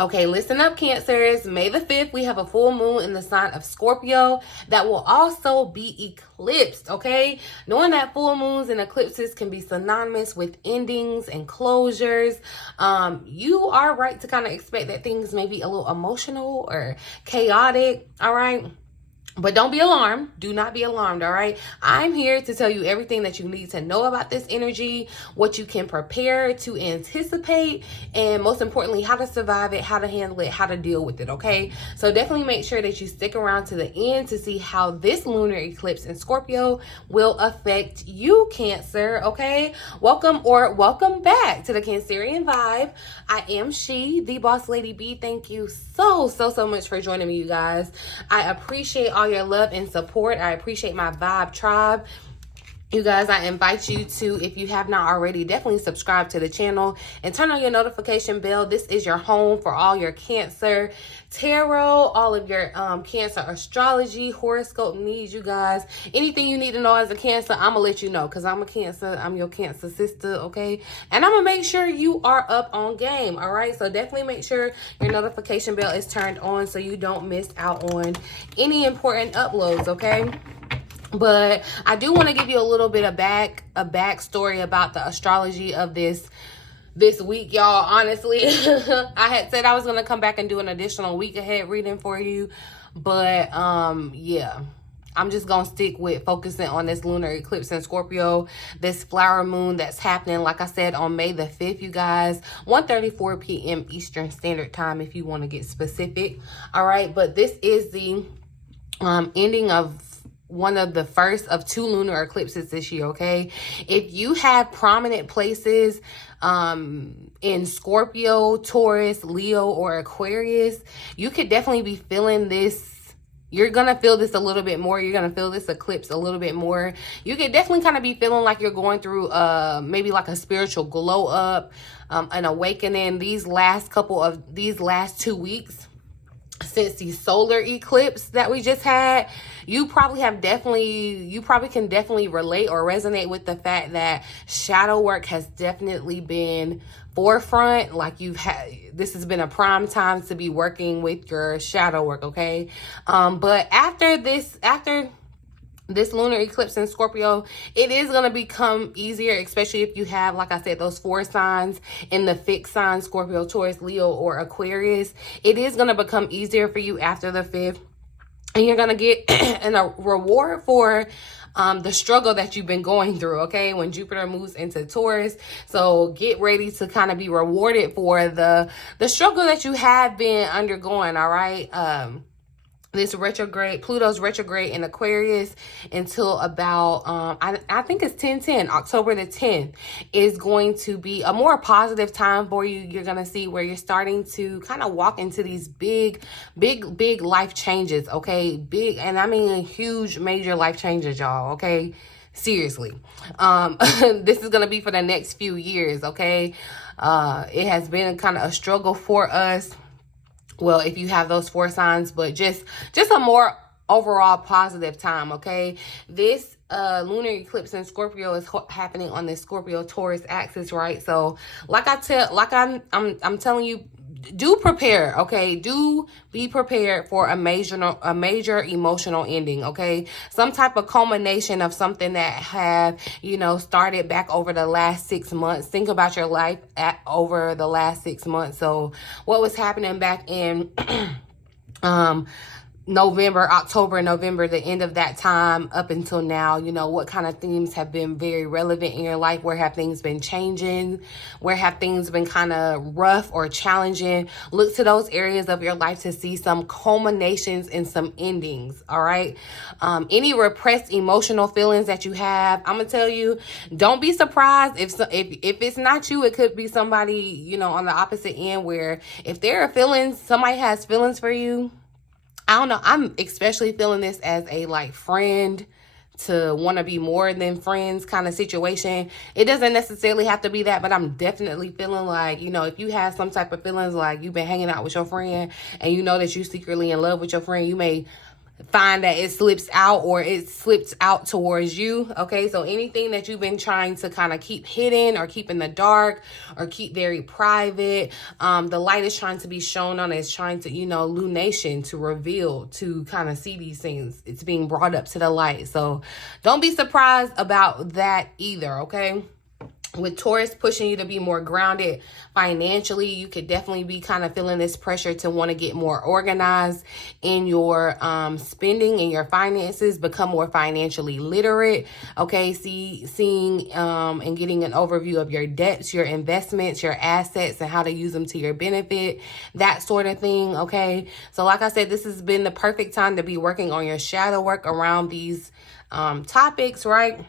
Okay, listen up, Cancers. May the 5th, we have a full moon in the sign of Scorpio that will also be eclipsed, okay? Knowing that full moons and eclipses can be synonymous with endings and closures, you are right to kind of expect that things may be a little emotional or chaotic, all right? But don't be alarmed. Do not be alarmed, all right? I'm here to tell you everything that you need to know about this energy, what you can prepare to anticipate, and most importantly, how to survive it, how to handle it, how to deal with it, okay? So definitely make sure that you stick around to the end to see how this lunar eclipse in Scorpio will affect you, Cancer, okay? Welcome back to the Cancerian Vibe. I am the Boss Lady B. Thank you so much for joining me, you guys. I appreciate all your love and support. I appreciate my Vibe tribe. You guys, I invite you to, if you have not already, definitely subscribe to the channel and turn on your notification bell. This is your home for all your Cancer tarot, all of your Cancer astrology, horoscope needs, you guys. Anything you need to know as a Cancer, I'm gonna let you know, because I'm a Cancer. I'm your Cancer sister, okay? And I'm gonna make sure you are up on game, all right? So definitely make sure your notification bell is turned on so you don't miss out on any important uploads, okay? But I do want to give you a little bit of backstory about the astrology of this week, y'all. Honestly, I had said I was going to come back and do an additional week ahead reading for you, but yeah, I'm just going to stick with focusing on this lunar eclipse in Scorpio, this flower moon that's happening, like I said, on May the 5th, you guys, 1:34 p.m. Eastern Standard Time, if you want to get specific. All right, but this is the ending of one of the first of 2 lunar eclipses this year, okay? If you have prominent places in Scorpio, Taurus, Leo, or Aquarius, you could definitely be feeling this. You're going to feel this a little bit more. You're going to feel this eclipse a little bit more. You could definitely kind of be feeling like you're going through maybe like a spiritual glow up, an awakening these last 2 weeks. Since the solar eclipse that we just had, you probably can definitely relate or resonate with the fact that shadow work has definitely been forefront. Like this has been a prime time to be working with your shadow work, okay? But after this lunar eclipse in Scorpio, it is going to become easier, especially if you have, like I said, those 4 signs in the fixed sign, Scorpio, Taurus, Leo, or Aquarius. It is going to become easier for you after the 5th. And you're going to get a reward for the struggle that you've been going through, okay, when Jupiter moves into Taurus. So get ready to kind of be rewarded for the struggle that you have been undergoing, all right? This Pluto's retrograde in Aquarius until about, I think it's October the 10th is going to be a more positive time for you. You're going to see where you're starting to kind of walk into these big life changes, okay? Big, and I mean huge, major life changes, y'all, okay? Seriously. This is going to be for the next few years, okay? It has been kind of a struggle for us. Well, if you have those 4 signs, but just a more overall positive time, okay? This lunar eclipse in Scorpio is happening on the Scorpio Taurus axis, right? So, I'm telling you, do prepare, okay? Do be prepared for a major emotional ending, okay? Some type of culmination of something that have, started back over the last 6 months. Think about your life over the last 6 months. So what was happening back in October, November, the end of that time up until now, what kind of themes have been very relevant in your life? Where have things been changing? Where have things been kind of rough or challenging? Look to those areas of your life to see some culminations and some endings, all right? Any repressed emotional feelings that you have, I'm going to tell you, don't be surprised if it's not you, it could be somebody, on the opposite end, where if there are feelings, somebody has feelings for you. I don't know. I'm especially feeling this as a friend to want to be more than friends kind of situation. It doesn't necessarily have to be that, but I'm definitely feeling like, if you have some type of feelings like you've been hanging out with your friend and you know that you secretly in love with your friend, you may find that it slips out or it slips out towards you. Okay, so anything that you've been trying to kind of keep hidden or keep in the dark or keep very private, the light is trying to be shown on. It's trying to, you know, illumination, to reveal, to kind of see these things. It's being brought up to the light. So don't be surprised about that either. Okay, with Taurus pushing you to be more grounded financially, you could definitely be kind of feeling this pressure to want to get more organized in your spending and your finances, become more financially literate. Okay, seeing and getting an overview of your debts, your investments, your assets, and how to use them to your benefit, that sort of thing. Okay, so like I said, this has been the perfect time to be working on your shadow work around these topics, right?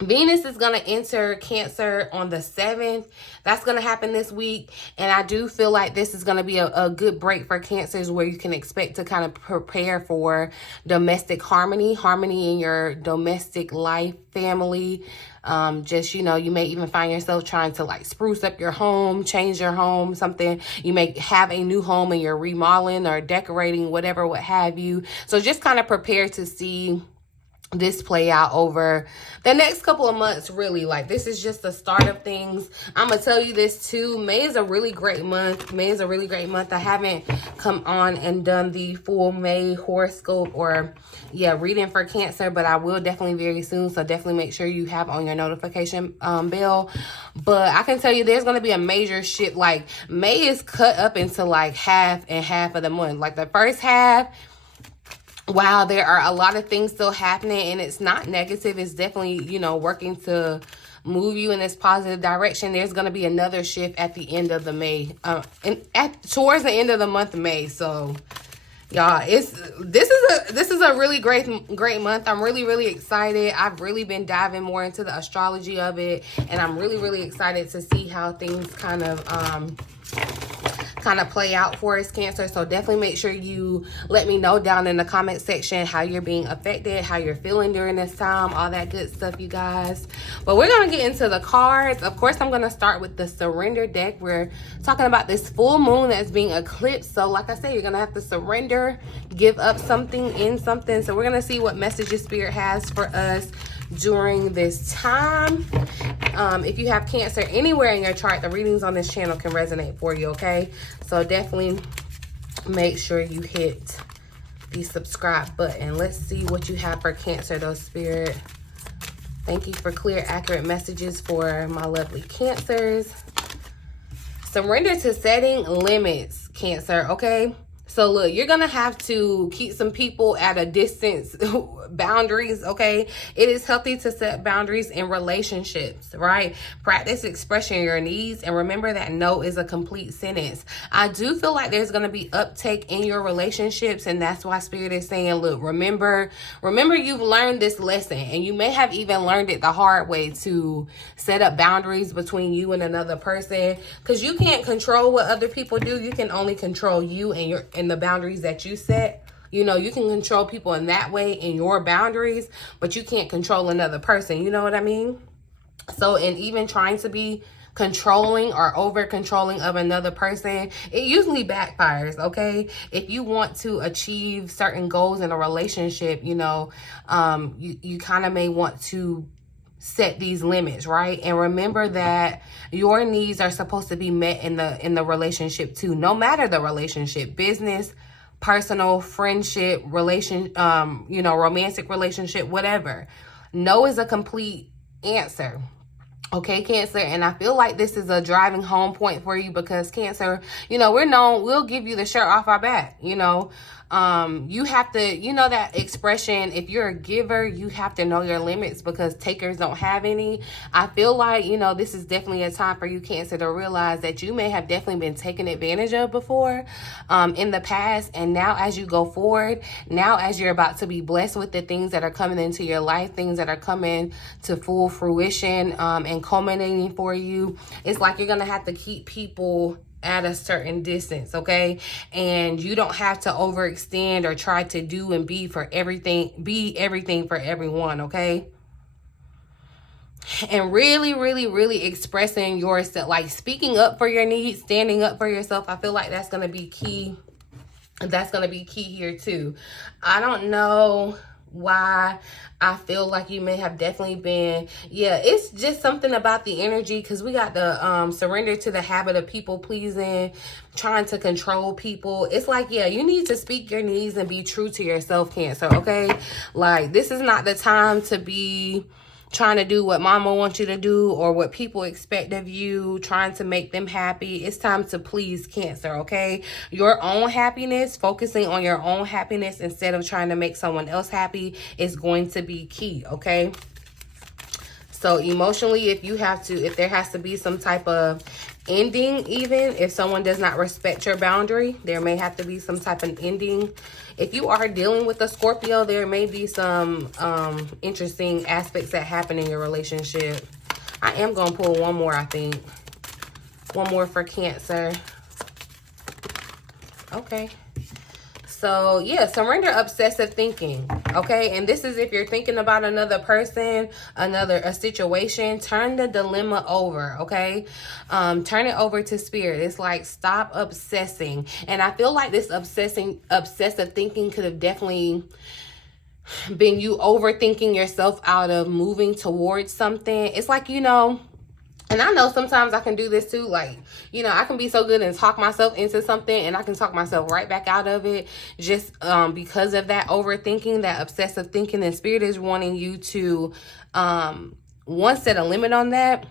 Venus is going to enter Cancer on the 7th. That's going to happen this week. And I do feel like this is going to be a good break for Cancers, where you can expect to kind of prepare for domestic harmony in your domestic life, family. Just, you know, you may even find yourself trying to like spruce up your home, change your home, something. You may have a new home and you're remodeling or decorating, whatever, what have you. So just kind of prepare to see this play out over the next couple of months. Really, like, this is just the start of things. I'm gonna tell you this too, May is a really great month. I haven't come on and done the full May horoscope or reading for Cancer, but I will definitely very soon. So definitely make sure you have on your notification bell. But I can tell you there's gonna be a major shift. Like, May is cut up into like half and half of the month. Like, the first half, wow, there are a lot of things still happening, and it's not negative. It's definitely, you know, working to move you in this positive direction. There's going to be another shift at the end of the May, towards the end of the month of May. So, y'all, this is a really great month. I'm really excited. I've really been diving more into the astrology of it, and I'm really excited to see how things kind of play out for us, Cancer. So definitely make sure you let me know down in the comment section how you're being affected, how you're feeling during this time, all that good stuff, you guys. But we're going to get into the cards. Of course, I'm going to start with the surrender deck. We're talking about this full moon that's being eclipsed. So like I said, you're going to have to surrender, give up something in something. So we're going to see what messages Spirit has for us during this time. If you have Cancer anywhere in your chart, the readings on this channel can resonate for you, okay? So definitely make sure you hit the subscribe button. Let's see what you have for Cancer, though, Spirit. Thank you for clear, accurate messages for my lovely Cancers. Surrender to setting limits, Cancer, okay? So look, you're going to have to keep some people at a distance, boundaries, okay? It is healthy to set boundaries in relationships, right? Practice expressing your needs, and remember that no is a complete sentence. I do feel like there's going to be uptake in your relationships, and that's why Spirit is saying, look, remember you've learned this lesson, and you may have even learned it the hard way, to set up boundaries between you and another person, because you can't control what other people do. You can only control you and the boundaries that you set. You know, you can control people in that way, in your boundaries, but you can't control another person. You know what I mean? So, and even trying to be controlling or over controlling of another person, it usually backfires, okay? If you want to achieve certain goals in a relationship, you know, you kind of may want to set these limits, right? And remember that your needs are supposed to be met in the relationship too, no matter the relationship, business, personal, friendship, romantic relationship, whatever. No is a complete answer. Okay, Cancer, and I feel like this is a driving home point for you, because Cancer, you know, we'll give you the shirt off our back, you know. You have to, you know, that expression, if you're a giver, you have to know your limits, because takers don't have any. I feel like, you know, this is definitely a time for you, Cancer, to realize that you may have definitely been taken advantage of before, in the past. And now as you go forward, now as you're about to be blessed with the things that are coming into your life, things that are coming to full fruition, and culminating for you, it's like you're going to have to keep people at a certain distance, okay? And you don't have to overextend or try to do and be everything for everyone, okay? And really expressing yourself, like speaking up for your needs, standing up for yourself. I feel like that's going to be key That's going to be key here too. I don't know why I feel like you may have definitely been, yeah, it's just something about the energy, because we got the surrender to the habit of people pleasing, trying to control people. It's like, yeah, you need to speak your needs and be true to yourself, Cancer, okay? Like, this is not the time to be trying to do what mama wants you to do or what people expect of you, trying to make them happy. It's time to please, Cancer, okay? Your own happiness, focusing on your own happiness instead of trying to make someone else happy is going to be key, okay? So emotionally, if there has to be some type of ending, even if someone does not respect your boundary, there may have to be some type of ending. If you are dealing with a Scorpio, there may be some interesting aspects that happen in your relationship. I am going to pull one more, I think. One more for Cancer. Okay. So, yeah, surrender obsessive thinking, okay? And this is if you're thinking about another person, a situation, turn the dilemma over, okay? Turn it over to spirit. It's like, stop obsessing. And I feel like this obsessive thinking could have definitely been you overthinking yourself out of moving towards something. It's like, you know, and I know sometimes I can do this too. Like, you know, I can be so good and talk myself into something, and I can talk myself right back out of it just because of that overthinking, that obsessive thinking. And spirit is wanting you to, one, set a limit on that.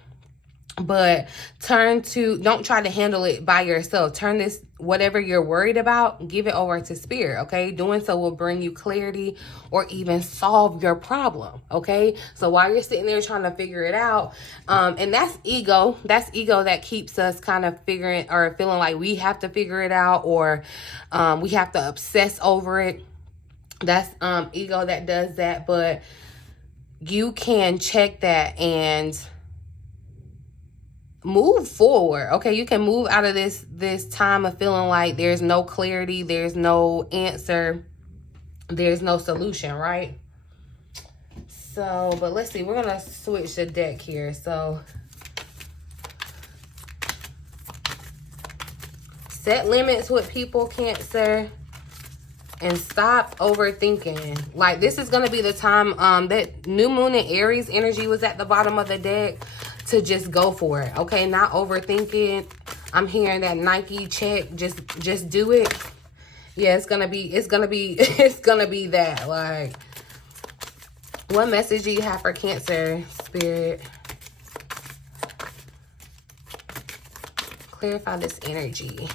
But don't try to handle it by yourself. Turn this, whatever you're worried about, give it over to spirit, okay? Doing so will bring you clarity or even solve your problem, okay? So while you're sitting there trying to figure it out, and that's ego. That's ego that keeps us kind of figuring or feeling like we have to figure it out, or we have to obsess over it. That's ego that does that. But you can check that and move forward, okay? You can move out of this time of feeling like there's no clarity, there's no answer, there's no solution, right? So, but let's see, we're gonna switch the deck here. So set limits with people, Cancer, and stop overthinking. Like, this is gonna be the time that new moon in Aries energy was at the bottom of the deck, to just go for it, okay? Not overthinking. I'm hearing that Nike check, just do it. Yeah, it's gonna be that. Like, what message do you have for Cancer, spirit? Clarify this energy.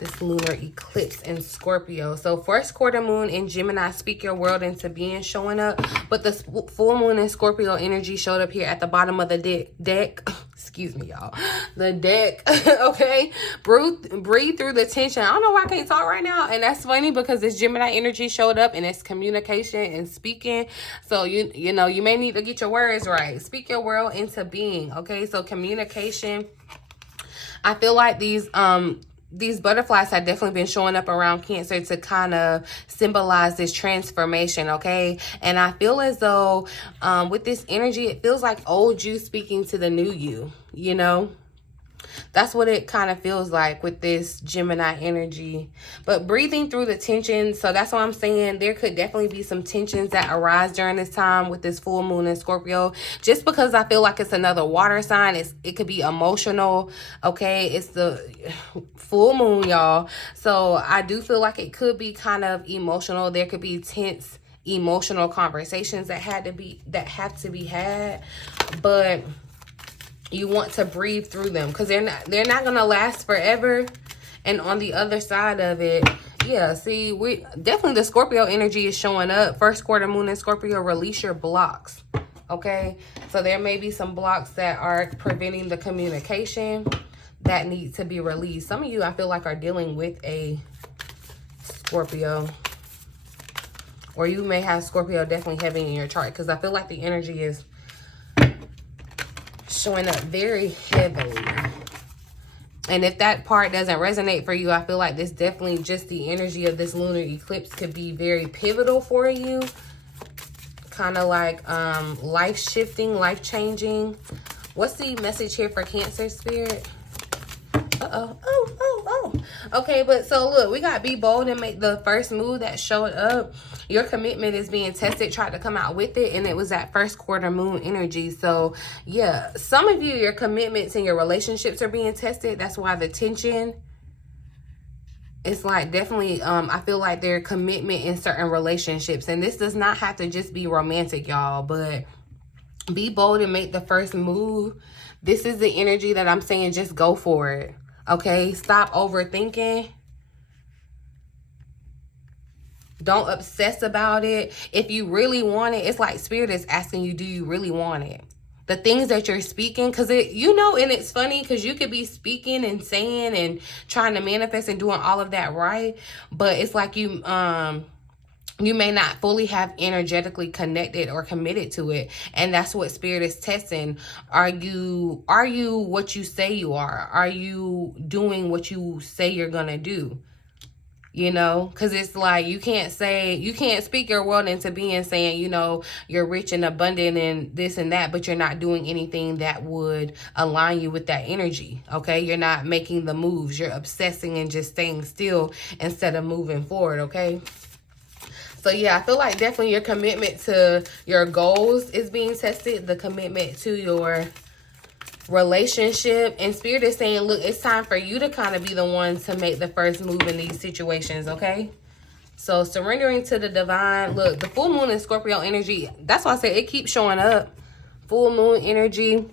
This lunar eclipse in Scorpio. So first quarter moon in Gemini, speak your world into being, showing up. But the full moon in Scorpio energy showed up here at the bottom of the deck. Excuse me, y'all. The deck, okay? Breathe through the tension. I don't know why I can't talk right now. And that's funny because this Gemini energy showed up, and it's communication and speaking. So, you know, you may need to get your words right. Speak your world into being, okay? So communication. I feel like these butterflies have definitely been showing up around Cancer to kind of symbolize this transformation, okay? And I feel as though with this energy, it feels like old you speaking to the new you, you know? That's what it kind of feels like with this Gemini energy. But breathing through the tension, so that's what I'm saying. There could definitely be some tensions that arise during this time with this full moon in Scorpio. Just because I feel like it's another water sign, it could be emotional, okay? It's the full moon, y'all. So I do feel like it could be kind of emotional. There could be tense emotional conversations that have to be had. But you want to breathe through them because they're not gonna last forever. And on the other side of it, yeah, see, definitely the Scorpio energy is showing up. First quarter moon in Scorpio, release your blocks, okay? So there may be some blocks that are preventing the communication that need to be released. Some of you, I feel like, are dealing with a Scorpio, or you may have Scorpio definitely heavy in your chart, because I feel like the energy is showing up very heavily. And if that part doesn't resonate for you, I feel like this definitely, just the energy of this lunar eclipse could be very pivotal for you. Kind of like life-shifting, life-changing. What's the message here for Cancer, spirit? Okay, but so look, we got be bold and make the first move that showed up. Your commitment is being tested. Tried to come out with it, and it was that first quarter moon energy. So yeah, some of you, your commitments and your relationships are being tested. That's why the tension. It's like definitely, I feel like their commitment in certain relationships. And this does not have to just be romantic, y'all. But be bold and make the first move. This is the energy that I'm saying, just go for it. Okay? Stop overthinking. Don't obsess about it. If you really want it, it's like Spirit is asking you, do you really want it? The things that you're speaking, because you know, and it's funny because you could be speaking and saying and trying to manifest and doing all of that right, but it's like you may not fully have energetically connected or committed to it, and that's what Spirit is testing. Are you what you say you are? Are you doing what you say you're gonna do? You know, because it's like you can't speak your world into being saying, you know, you're rich and abundant and this and that, but you're not doing anything that would align you with that energy. Okay, you're not making the moves. You're obsessing and just staying still instead of moving forward. Okay. So yeah, I feel like definitely your commitment to your goals is being tested. The commitment to your relationship, and Spirit is saying, look, it's time for you to kind of be the one to make the first move in these situations. Okay, so surrendering to the divine. Look, the full moon in Scorpio energy, that's why I said it keeps showing up. Full moon energy,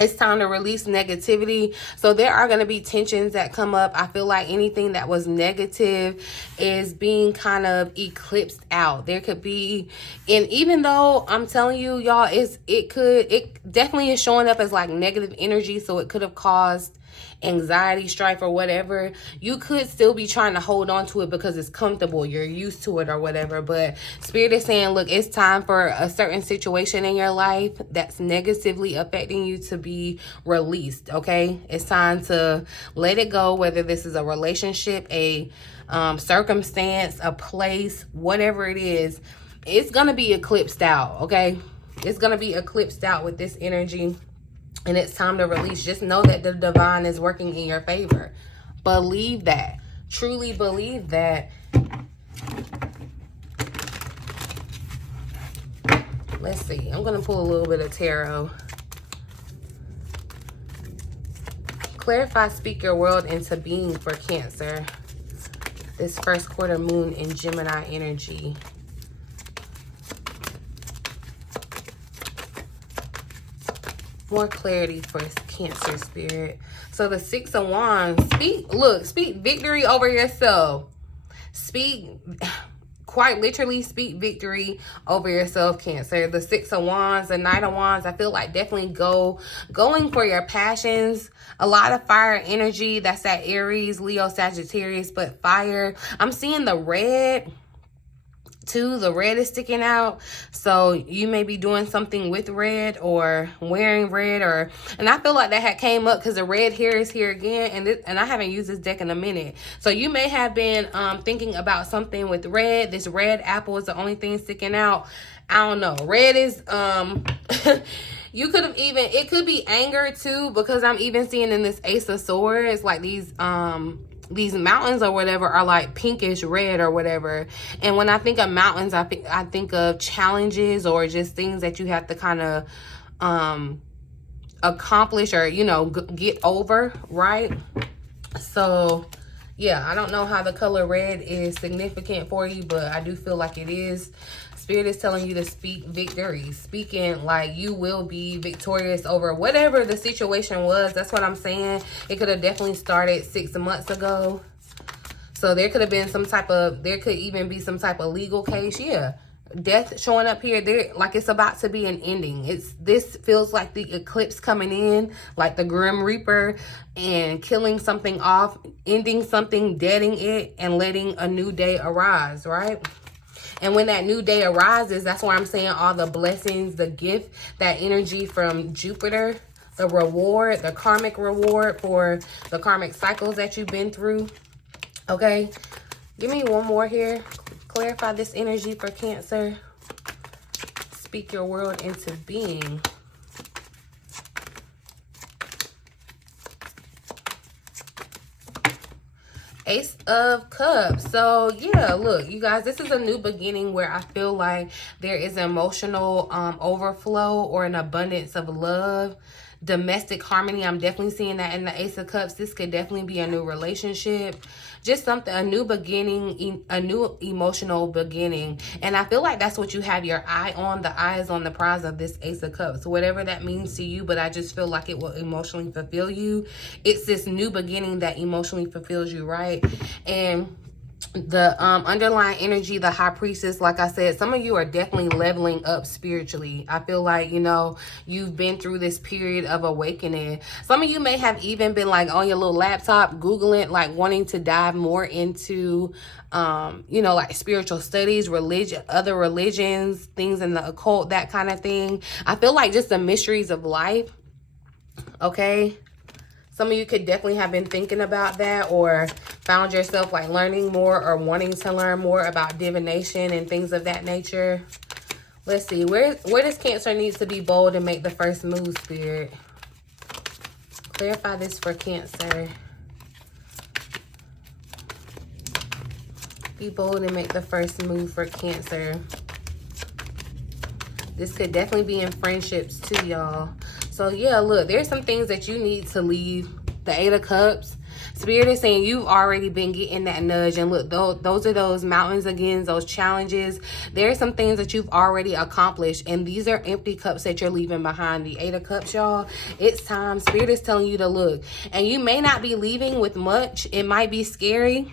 it's time to release negativity. So there are going to be tensions that come up. I feel like anything that was negative is being kind of eclipsed out. There could be, and even though I'm telling you, y'all, it definitely is showing up as like negative energy. So it could have caused anxiety, strife, or whatever. You could still be trying to hold on to it because it's comfortable, you're used to it or whatever. But Spirit is saying, look, it's time for a certain situation in your life that's negatively affecting you to be released. Okay, it's time to let it go, whether this is a relationship, a circumstance, a place, whatever it is. It's gonna be eclipsed out. Okay, it's gonna be eclipsed out with this energy. And it's time to release. Just know that the divine is working in your favor. Believe that. Truly believe that. Let's see. I'm going to pull a little bit of tarot. Clarify, speak your world into being for Cancer. This first quarter moon in Gemini energy. More clarity for Cancer Spirit. So the Six of Wands, speak victory over yourself. Quite literally speak victory over yourself, Cancer. The Six of Wands, the Knight of Wands, I feel like definitely going for your passions. A lot of fire energy. That's that Aries, Leo, Sagittarius, but fire. I'm seeing the red too. The red is sticking out, so you may be doing something with red or wearing red, and I feel like that had came up because the red here is here again, and I haven't used this deck in a minute. So you may have been thinking about something with red. This red apple is the only thing sticking out. I don't know. Red is you could have even, it could be anger too, because I'm even seeing in this Ace of Swords, like these mountains or whatever are like pinkish red or whatever. And when I think of mountains, I think of challenges or just things that you have to kind of accomplish or, you know, get over, right? So yeah, I don't know how the color red is significant for you, but I do feel like it is. Spirit is telling you to speak victory, speaking like you will be victorious over whatever the situation was. That's what I'm saying. It could have definitely started 6 months ago. So there could have been there could even be some type of legal case. Yeah. Death showing up here. There, like it's about to be an ending. This feels like the eclipse coming in, like the Grim Reaper, and killing something off, ending something, deading it, and letting a new day arise, right? And when that new day arises, that's why I'm saying all the blessings, the gift, that energy from Jupiter, the reward, the karmic reward for the karmic cycles that you've been through. Okay, give me one more here. Clarify this energy for Cancer. Speak your world into being. Ace of Cups. So yeah, look, you guys, this is a new beginning where I feel like there is emotional overflow or an abundance of love, domestic harmony. I'm definitely seeing that in the Ace of Cups. This could definitely be a new relationship, just something, a new beginning, a new emotional beginning. And I feel like that's what you have your eye on. The eye is on the prize of this Ace of Cups, whatever that means to you, but I just feel like it will emotionally fulfill you. It's this new beginning that emotionally fulfills you, right? And the underlying energy, the high priestess, like I said, some of you are definitely leveling up spiritually. I feel like, you know, you've been through this period of awakening. Some of you may have even been like on your little laptop Googling, like wanting to dive more into you know, like spiritual studies, religion, other religions, things in the occult, that kind of thing. I feel like just the mysteries of life. Okay, some of you could definitely have been thinking about that, or found yourself like learning more or wanting to learn more about divination and things of that nature. Let's see, where does Cancer needs to be bold and make the first move, Spirit? Clarify this for Cancer. Be bold and make the first move for Cancer. This could definitely be in friendships too, y'all. So yeah, look, there's some things that you need to leave. The Eight of Cups. Spirit is saying you've already been getting that nudge. And look, those are those mountains again, those challenges. There are some things that you've already accomplished. And these are empty cups that you're leaving behind. The Eight of Cups, y'all. It's time. Spirit is telling you to look. And you may not be leaving with much. It might be scary.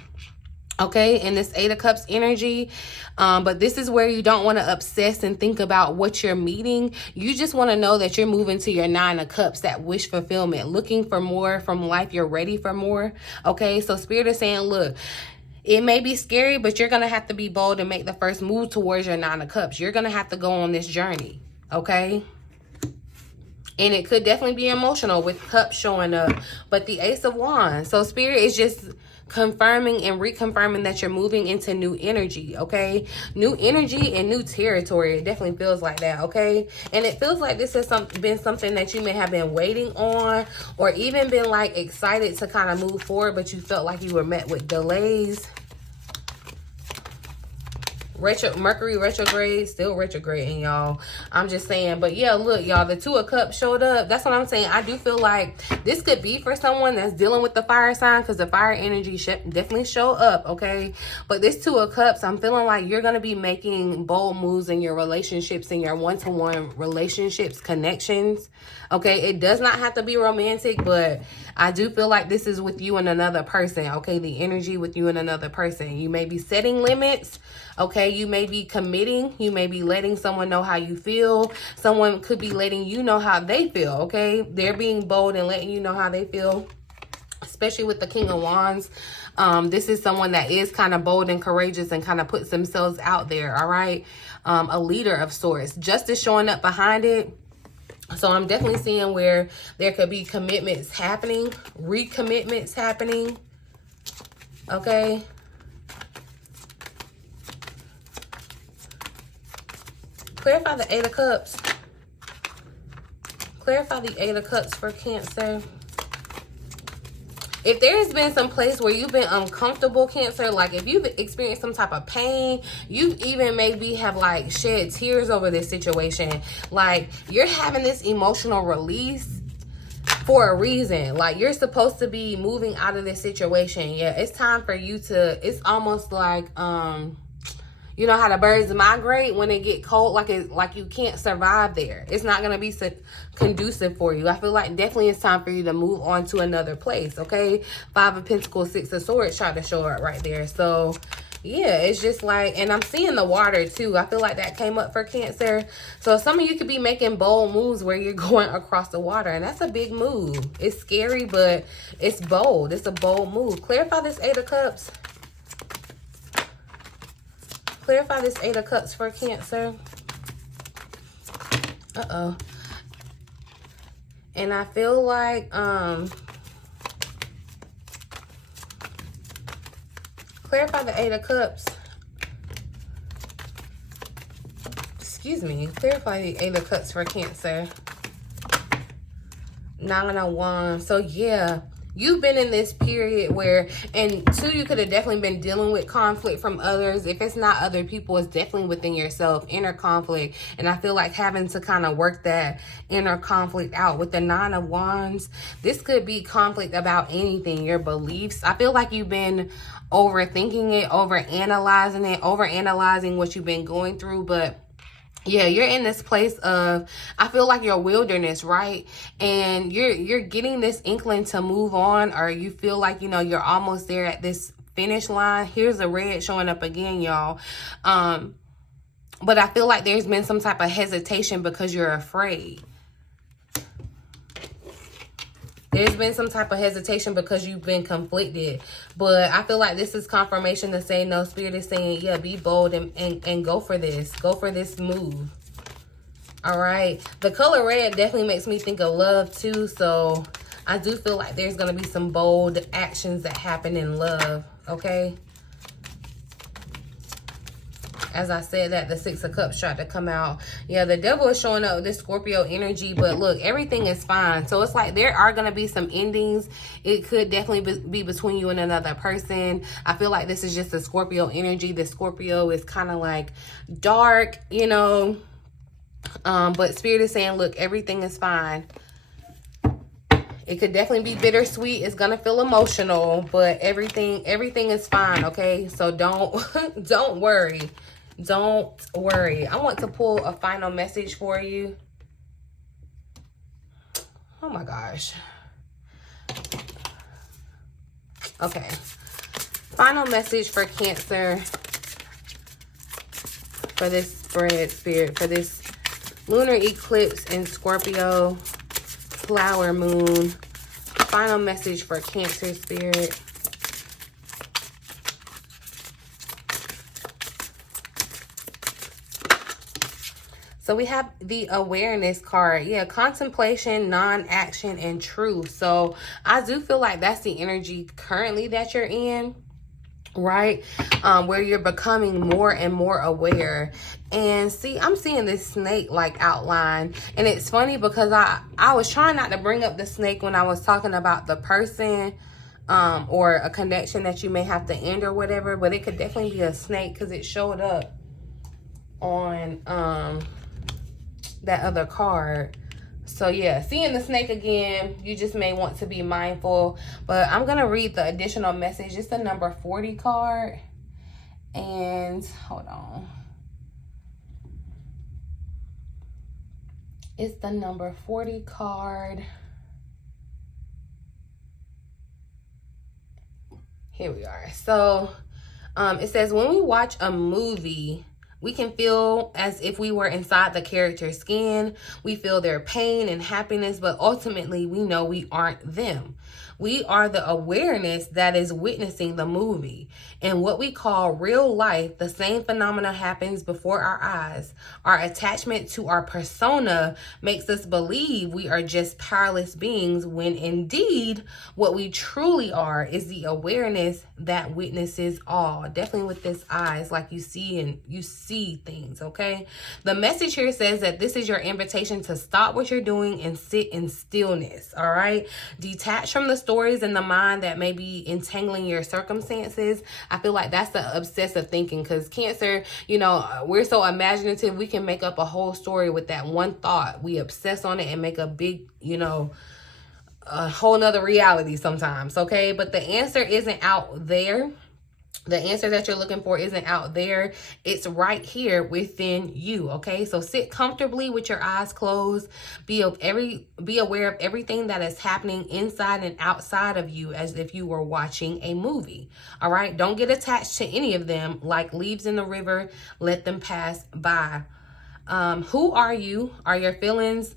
Okay, in this Eight of Cups energy. But this is where you don't want to obsess and think about what you're meeting. You just want to know that you're moving to your Nine of Cups, that wish fulfillment, looking for more from life. You're ready for more. Okay, so Spirit is saying, look, it may be scary, but you're going to have to be bold and make the first move towards your Nine of Cups. You're going to have to go on this journey. Okay. And it could definitely be emotional with cups showing up. But the Ace of Wands. So Spirit is just confirming and reconfirming that you're moving into new energy, okay? New energy and new territory. It definitely feels like that, okay? And it feels like this has been something that you may have been waiting on, or even been like excited to kind of move forward, but you felt like you were met with delays. Mercury retrograde, still retrograding, y'all. I'm just saying. But yeah, look, y'all, the Two of Cups showed up. That's what I'm saying. I do feel like this could be for someone that's dealing with the fire sign, because the fire energy definitely show up, okay? But this Two of Cups, I'm feeling like you're going to be making bold moves in your relationships, in your one-to-one relationships, connections, okay? It does not have to be romantic, but I do feel like this is with you and another person, okay? The energy with you and another person. You may be setting limits, okay? You may be committing. You may be letting someone know how you feel. Someone could be letting you know how they feel, okay? They're being bold and letting you know how they feel, especially with the King of Wands. This is someone that is kind of bold and courageous and kind of puts themselves out there, all right? A leader of sorts. Justice showing up behind it. So I'm definitely seeing where there could be commitments happening, recommitments happening, okay? Clarify the Eight of Cups. Clarify the Eight of Cups for Cancer. If there has been some place where you've been uncomfortable, Cancer, like if you've experienced some type of pain, you even maybe have like shed tears over this situation, like you're having this emotional release for a reason. Like you're supposed to be moving out of this situation. Yeah, it's time for you to, it's almost like, you know how the birds migrate when they get cold, like you can't survive there. It's not going to be so conducive for you. I feel like definitely it's time for you to move on to another place, okay? Five of Pentacles, Six of Swords try to show up right there. So, yeah, it's just like, and I'm seeing the water too. I feel like that came up for Cancer. So some of you could be making bold moves where you're going across the water, and that's a big move. It's scary, but it's bold. It's a bold move. Clarify this Eight of Cups. Clarify this Eight of Cups for Cancer. Uh-oh. And I feel like, clarify the Eight of Cups. Excuse me. Clarify the Eight of Cups for Cancer. Nine of Wands. So, yeah. you've been in this period where, and two, you could have definitely been dealing with conflict from others. If it's not other people, it's definitely within yourself, inner conflict. And I feel like having to kind of work that inner conflict out with the Nine of Wands. This could be conflict about anything, your beliefs. I feel like you've been overthinking it, overanalyzing what you've been going through. But yeah, you're in this place of, I feel like your wilderness, right? And you're getting this inkling to move on, or you feel like, you know, you're almost there at this finish line. Here's the red showing up again, y'all. But I feel like there's been some type of hesitation because you're afraid. There's been some type of hesitation because you've been conflicted. But I feel like this is confirmation to say no. Spirit is saying, yeah, be bold and go for this. Go for this move. All right. The color red definitely makes me think of love too. So I do feel like there's going to be some bold actions that happen in love. Okay. As I said that, the Six of Cups tried to come out. Yeah, the devil is showing up with this Scorpio energy. But look, everything is fine. So it's like there are going to be some endings. It could definitely be between you and another person. I feel like this is just a Scorpio energy. The Scorpio is kind of like dark, you know. But Spirit is saying, look, everything is fine. It could definitely be bittersweet. It's going to feel emotional. But everything is fine, okay? So don't worry. Don't worry. I want to pull a final message for you. Oh my gosh. Okay. Final message for Cancer. For this spread, Spirit. For this lunar eclipse in Scorpio. Flower moon. Final message for Cancer, Spirit. So we have the awareness card. Yeah, contemplation, non-action, and truth. So I do feel like that's the energy currently that you're in, right? Where you're becoming more and more aware. And see, I'm seeing this snake like outline. And it's funny because I was trying not to bring up the snake when I was talking about the person or a connection that you may have to end or whatever. But it could definitely be a snake because it showed up on that other card. So yeah, seeing the snake again, you just may want to be mindful. But I'm going to read the additional message. It's the number 40 card. And hold on. It's the number 40 card. Here we are. So it says, when we watch a movie, we can feel as if we were inside the character's skin. We feel their pain and happiness, but ultimately we know we aren't them. We are the awareness that is witnessing the movie. In what we call real life, the same phenomena happens before our eyes. Our attachment to our persona makes us believe we are just powerless beings, when indeed what we truly are is the awareness that witnesses all. Definitely with this eyes, like you see things, okay? The message here says that this is your invitation to stop what you're doing and sit in stillness, all right? Detach from the stories in the mind that may be entangling your circumstances. I feel like that's the obsessive thinking, because Cancer, you know, we're so imaginative. We can make up a whole story with that one thought. We obsess on it and make a big, you know, a whole nother reality sometimes, okay? But the answer isn't out there. The answer that you're looking for isn't out there. It's right here within you, okay? So sit comfortably with your eyes closed. Be aware of everything that is happening inside and outside of you as if you were watching a movie, all right? Don't get attached to any of them like leaves in the river. Let them pass by. Who are you? Are your feelings...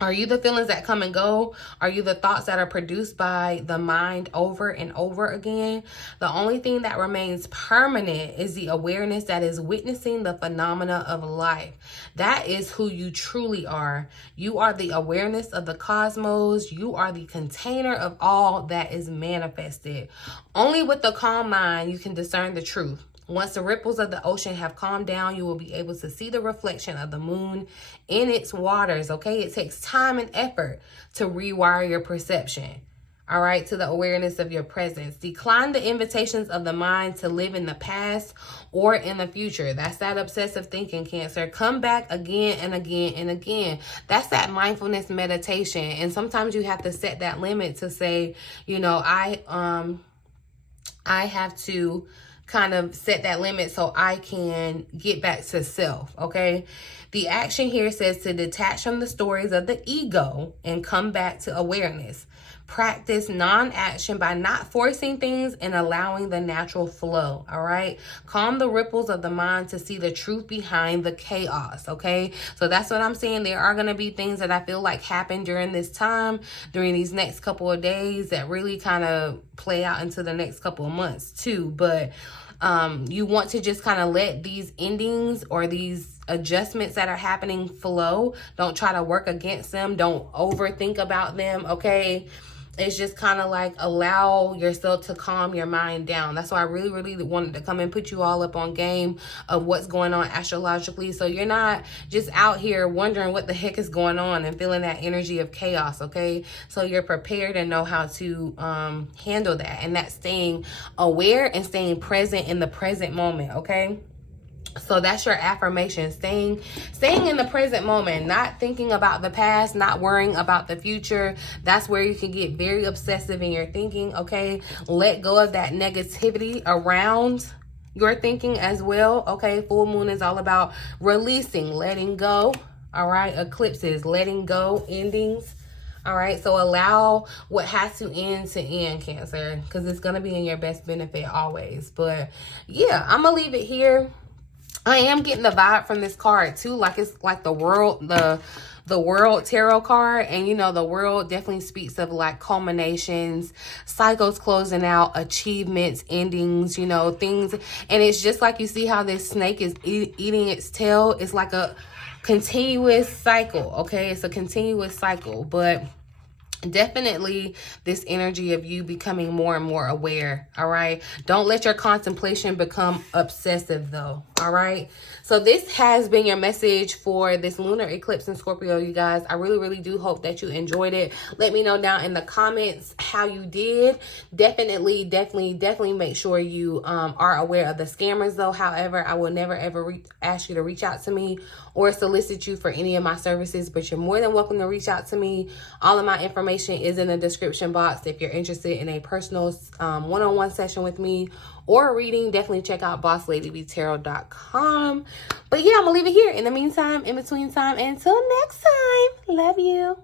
Are you the feelings that come and go? Are you the thoughts that are produced by the mind over and over again? The only thing that remains permanent is the awareness that is witnessing the phenomena of life. That is who you truly are. You are the awareness of the cosmos. You are the container of all that is manifested. Only with the calm mind you can discern the truth. Once the ripples of the ocean have calmed down, you will be able to see the reflection of the moon in its waters, okay? It takes time and effort to rewire your perception, all right, to the awareness of your presence. Decline the invitations of the mind to live in the past or in the future. That's that obsessive thinking, Cancer. Come back again and again and again. That's that mindfulness meditation. And sometimes you have to set that limit to say, you know, I have to kind of set that limit so I can get back to self, okay? The action here says to detach from the stories of the ego and come back to awareness. Practice non-action by not forcing things and allowing the natural flow, all right? Calm the ripples of the mind to see the truth behind the chaos, okay? So that's what I'm saying. There are going to be things that I feel like happen during this time, during these next couple of days that really kind of play out into the next couple of months too. But you want to just kind of let these endings or these adjustments that are happening flow. Don't try to work against them. Don't overthink about them, okay? It's just kind of like allow yourself to calm your mind down. That's why I really, really wanted to come and put you all up on game of what's going on astrologically. So you're not just out here wondering what the heck is going on and feeling that energy of chaos, okay? So you're prepared and know how to handle that. And that's staying aware and staying present in the present moment, okay? So that's your affirmation, staying in the present moment, not thinking about the past, not worrying about the future. That's where you can get very obsessive in your thinking, okay? Let go of that negativity around your thinking as well, okay? Full moon is all about releasing, letting go, all right? Eclipses, letting go, endings. All right, so allow what has to end, Cancer, because it's going to be in your best benefit always. But yeah, I'm going to leave it here. I am getting the vibe from this card too, like it's like the world tarot card. And you know, the world definitely speaks of like culminations, cycles closing out, achievements, endings, you know, things. And it's just like you see how this snake is eating its tail. It's like a continuous cycle, okay? It's a continuous cycle, but definitely this energy of you becoming more and more aware, all right? Don't let your contemplation become obsessive though, all right? So this has been your message for this lunar eclipse in Scorpio, you guys. I really, really do hope that you enjoyed it. Let me know down in the comments how you did. Definitely make sure you are aware of the scammers though. However, I will never ever ask you to reach out to me or solicit you for any of my services, but you're more than welcome to reach out to me. All of my information is in the description box. If you're interested in a personal one-on-one session with me or a reading, definitely check out BossLadyBTarot.com. But yeah, I'm gonna leave it here. In the meantime, in between time, until next time, love you.